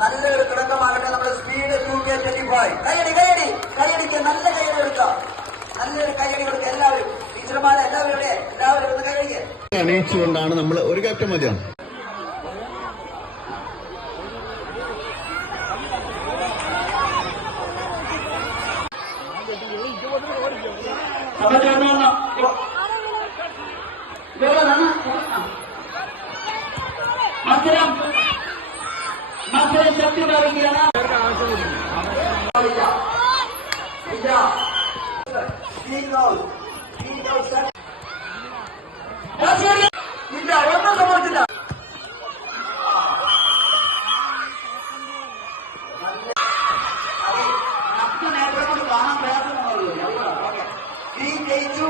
നല്ലൊരു തുടക്കമാകട്ടെ. നമ്മുടെ speed 2K25. കൈയടിക്ക് നല്ല കൈയടി കൊടുക്കുക. നല്ലൊരു കൈയടി കൊടുക്കുക. എല്ലാവരും ടീച്ചർമാരെ എല്ലാവരും ഒന്ന് കൈയടിക്കുക. അണിയിച്ചുകൊണ്ടാണ് നമ്മൾ ഒരു ക്യാപ്റ്റൻ മതിയാണ്. മത്സരം ശക്തി പറയുകയാണ്. ഇല്ല, ഒന്നും സംഭവിച്ചില്ല. നമുക്ക് നേതൃത്വം കാണാൻ പ്രയാസമാണല്ലോ. ടീം ജയിച്ചു.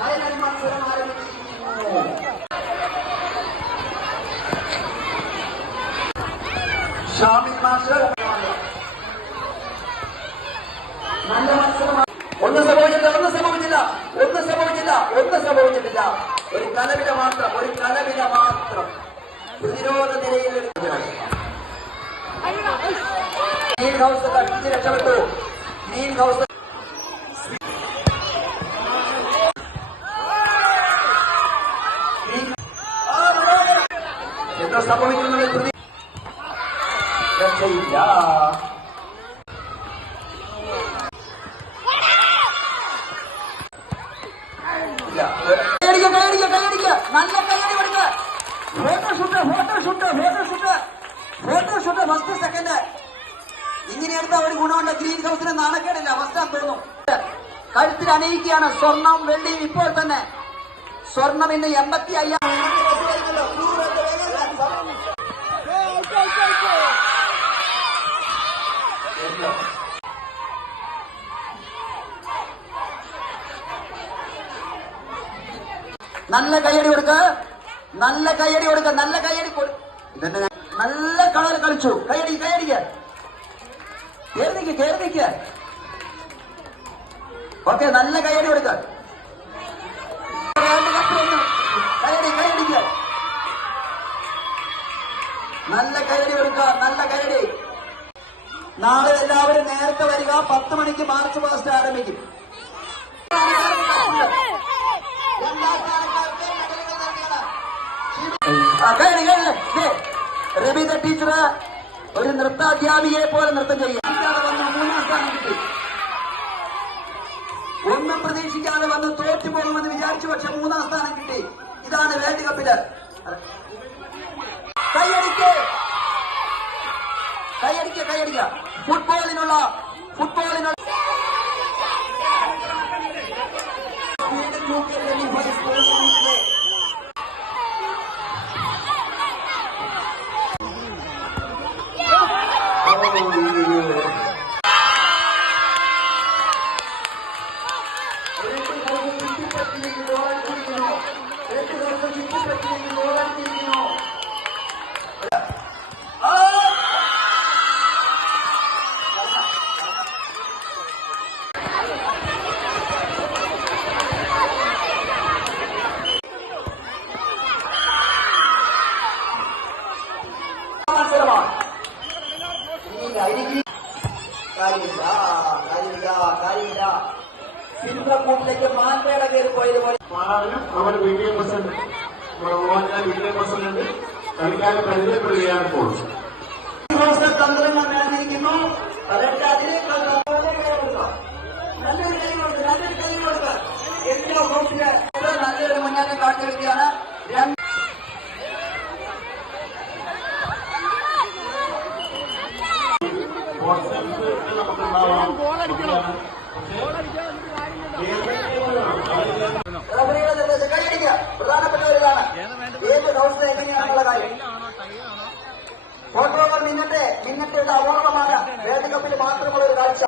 ഫൈനൽ മത്സരം ആരംഭിച്ചിരിക്കുന്നു. ഷാമിൽ മാസ്റ്റർ നല്ല മത്സരമാണ്. ഒന്നും സംഭവിച്ചില്ല. ഒരു കലവില മാത്രം പ്രതിരോധ നിലയിൽ മീൻ ഹൗസ് കട്ടിച്ച് രക്ഷപ്പെട്ടു. മീൻ ഹൗസ് എന്താ സംഭവിക്കുന്നത്? രക്ഷയില്ല. നല്ല കൈയടി കൊടുക്കുക. ഫോട്ടോഷൂട്ട് ഫസ്റ്റ് സെക്കൻഡ് ഇങ്ങനെ എടുത്ത ഒരു ഗുണമുണ്ട്. ഗ്രീൻ ഹൗസിന് നാണക്കേടില്ല. ഫസ്റ്റാന്ന് തോന്നുന്നു. കഴുത്തിൽ അണിയിക്കുകയാണ് സ്വർണം വെള്ളിയും. ഇപ്പോൾ തന്നെ സ്വർണം ഇന്ന് 85,000. നല്ല കയ്യടി കൊടുക്ക. നല്ല കളർ കളിച്ചു. കയ്യടിക്ക. കേറി. ഓക്കെ, നല്ല കയ്യടി കൊടുക്ക. കയ്യടിക്ക. നല്ല കയ്യടി. നാളെ എല്ലാവരും നേരത്തെ വരിക. 10 മണിക്ക് മാർച്ച് പാസ്റ്റ് ആരംഭിക്കും. റബീദ ടീച്ചർ ഒരു നൃത്താധ്യാപികയെ പോലെ നൃത്തം ചെയ്യാൻ 3-ാം സ്ഥാനം കിട്ടി. ഒന്നും പ്രതീക്ഷിക്കാതെ വന്ന് തോറ്റുപോകുമെന്ന് വിചാരിച്ചു. പക്ഷെ 3-ാം സ്ഥാനം കിട്ടി. ഇതാണ് വേൾഡ് കപ്പില്. കൈയടിക്ക. ഫുട്ബോളിനുള്ള സിംഹക്കൂട്ടിലേക്ക് മാൻപേട കയറി പോയതുപോലെ അവർ വിജയ പ്രസിഡന്റ് കളിക്കാരെ പരിചയപ്പെടുകയാണ്. ഇപ്പോൾ തന്ത്രങ്ങൾ നേർന്നിരിക്കുന്നു. നല്ലൊരു കൈ കൊടുക്കുക. എല്ലാ കോച്ചിന് നല്ലൊരു മുന്നേറ്റം കാട്ടിയിരിക്കുകയാണ്. പ്രധാനപ്പെട്ടവരാണ്. ഏത് ഹൗസ് എങ്ങനെയാണെന്നുള്ള കാര്യം ഫോട്ടോകൾ മിന്നട്ടെ. അപൂർവമായ വേൾഡ് കപ്പിൽ മാത്രമുള്ള ഒരു കാഴ്ച.